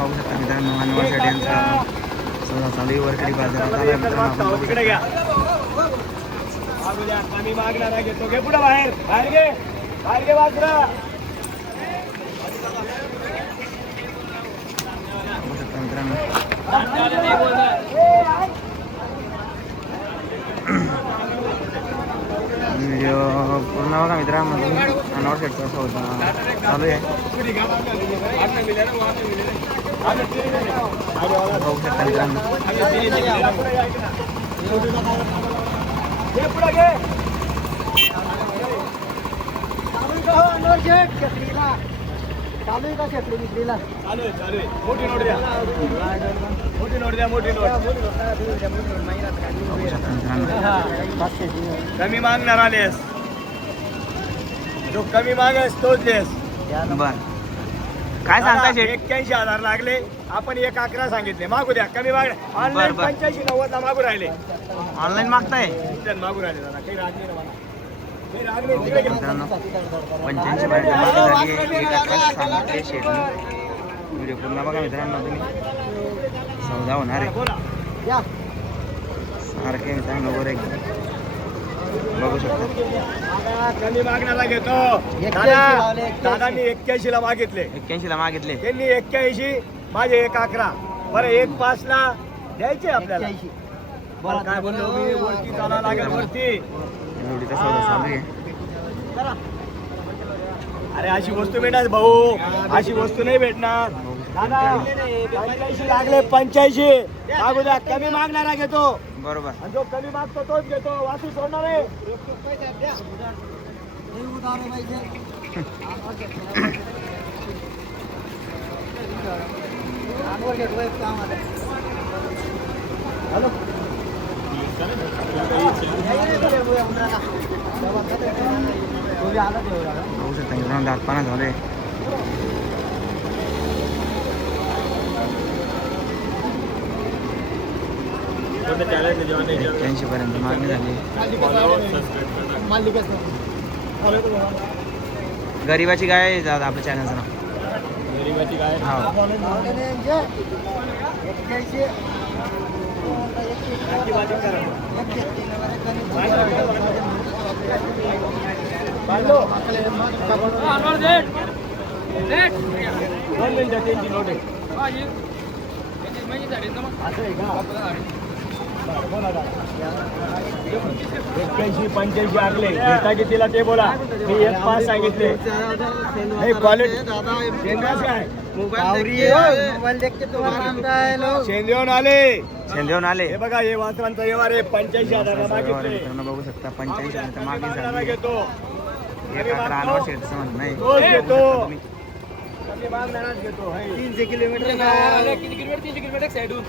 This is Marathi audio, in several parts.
पाहू शकता मित्रांनो अनवर शेट यांचा सौदा चालू आहे वरकडी बाजारात आला मित्रांनो आपण बघू शकता. कमी मागणारा घेतो घे पुढे बाहेर बाहेर घे वासरा बघू शकता मित्रांनो व्हिडिओ पूर्ण बघा मित्रांनो अनवर शेटचा सौदा चालू आहे बघू शकता मित्रांनो. चालू आहे का शेपली विक्रीला चालू आहे मोठी नोट द्या मोठी नोट कमी मागणार आलेस जो कमी मागेस तोच देस. बर काय सांगता शेट? 81,000 लागले आपण 1,11 सांगितले मागू द्या कमी मागणे ऑनलाईन 85-90 ला मागू राहिले ऑनलाईन मागताय मागू राहिले दादा काही राग नाही ना मला मित्रांनो 85 पर्यंत मागणी झाली आहे 1,11 सांगितले शेटने. व्हिडिओ पूर्ण बघा मित्रांनो तुम्ही सौदा होणार आहे सारखे मित्रांनो वर एकदम बघू शकता. कमी मागण्याला घेतो दादांनी 81 ला मागितले 81 ला मागितले त्यांनी 81 माझे 1,11 बरं 1,5 ला द्यायचे आपल्याला बरं काय बोललो मी वरती चालायला लागेल वरती एवढीचा सौदा चालू आहे. अरे अशी वस्तू भेटणार भाऊ अशी वस्तू नाही भेटणार दादा 85 लागले 85 मागू द्या कमी मागणारा घेतो बरोबर आणि जो कमी मागतो तोच घेतो वासू सोडणार आहे बघू शकता मित्रांनो दातपाना झाले एक्क्याऐंशी पर्यंत मागणी झाली. गरीबाची गाय आहे दादा आपल्या चॅनलचं नाव गरीबाची गाय एक्क्याऐंशी 85 आगले घेता की तिला ते बोला मी 1,5 सांगितले नाही क्वालिटी शेंदेवून आले हे बघा हे वासरांचा व्यवहार आहे 85,000 मागितले बघू शकता 85 पर्यंत मागणी झाली. घेतो 1,11 अनवर शेटचं म्हणणं आहे. घेतो कमी मागणाराच घेतो 300 किलोमीटर किती किलोमीटर 300 किलोमीटर साईडून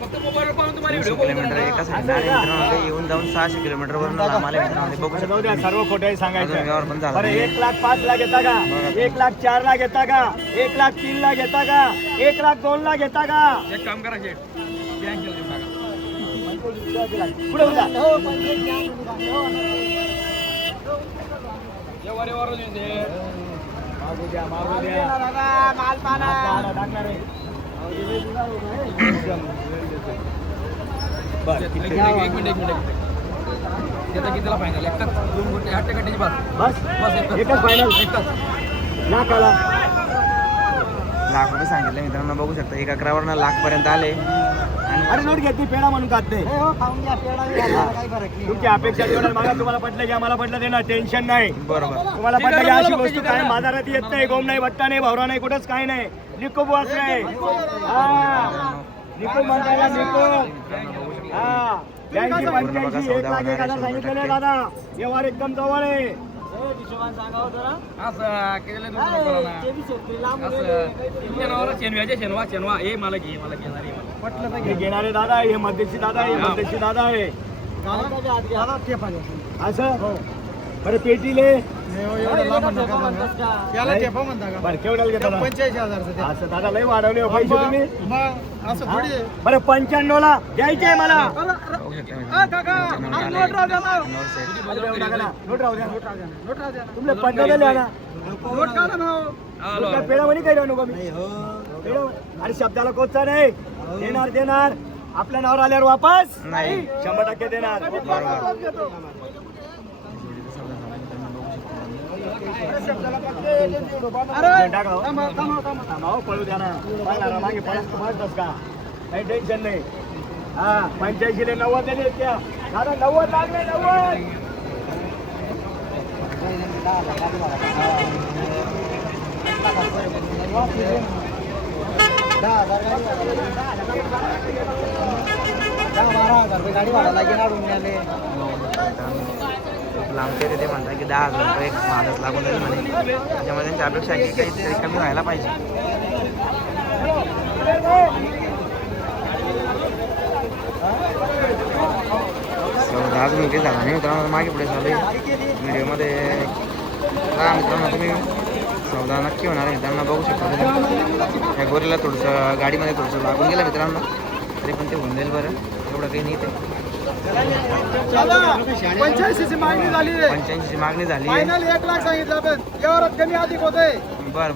फक्त मोबाईलवर पाहून तुम्हाला 300 किलोमीटर एका साईडला आहे मित्रांनो. ते येऊन जाऊन 600 किलोमीटर वरून आम्हाला मित्रांनो बघू शकता जाऊ द्या सर्व खोटे सांगायचं व्यवहार पण झाला बरं 1,05,000 ला घेता का 1,04,000 ला घेता का 1,03,000 ला घेता का 1,02,000 ला घेता का एक काम करा शेट पुढे उद्या मागू द्या माल पाना टाकणार आहे एक मिनिट कितीला फायनल एकच 2 गुंठे 8 गंटेची बस बस एकच फायनल लाखाला लाख रुपये सांगितले मित्रांनो बघू शकता 1,11 वरनं लाख पर्यंत आले. अरे नोट घेतली पेढा म्हणून खात नाही तुमची अपेक्षा तेवढा मागा तुम्हाला पटलं की आम्हाला पटलं देणार टेन्शन नाही बरोबर तुम्हाला पटलं की अशी वस्तू काय बाजारात येत नाही गोम नाही बट्टा नाही भावरा नाही कुठंच काय नाही निकोप वाच नाही निकोप म्हणतायला निकोप हा 85 1,01,000 सांगितलेलं दादा व्यवहार एकदम जवळ आहे शेनवा हे मला घे हे घेणारे दादा आहे हे मध्यस्थी दादा आहे मध्यस्थी दादा आहे असं बरं पेटीले बरं केवढ्याला घेता 85,000 असं दादा लय वाढवले पैसे तुम्ही बरं 95 ला द्यायचे आहे मला नोट राहू द्या तुमले 50 द्या ना आलो. तुमच्या पेढामध्ये काही नको मी पेढा अरे शब्दाला कोचचा नाही देणार आपल्या नावावर आल्यावर वापस नाही. 100% देणार पळू द्या ना मागे पळत का काही टेन्शन नाही. हा 85 ले 90 दिले त्या दादा 90 लागले 90. लांबचे ते म्हणतात की 10,000 रुपये एक मालच लागून जाईल म्हणे. त्याच्यामध्ये त्यांची अपेक्षा आहे की काहीतरी कमी व्हायला पाहिजे. आज मिनिटे झाला नाही मित्रांनो. मागे पुढे चालू व्हिडिओमध्ये हा मित्रांनो तुम्ही सौदा नक्की होणार आहे. त्यांना बघू शकता तुम्ही. या गोरीला थोडंसं गाडीमध्ये थोडंसं लागून गेलं मित्रांनो. तरी पण ते होऊन जाईल बरं. एवढं काही नाही ते. 85 मागणी झाली आहे. 85 मागणी झाली आहे. फायनल 1 लाख सांगितलं आपण. यावर कमी अधिक होतंय. बरं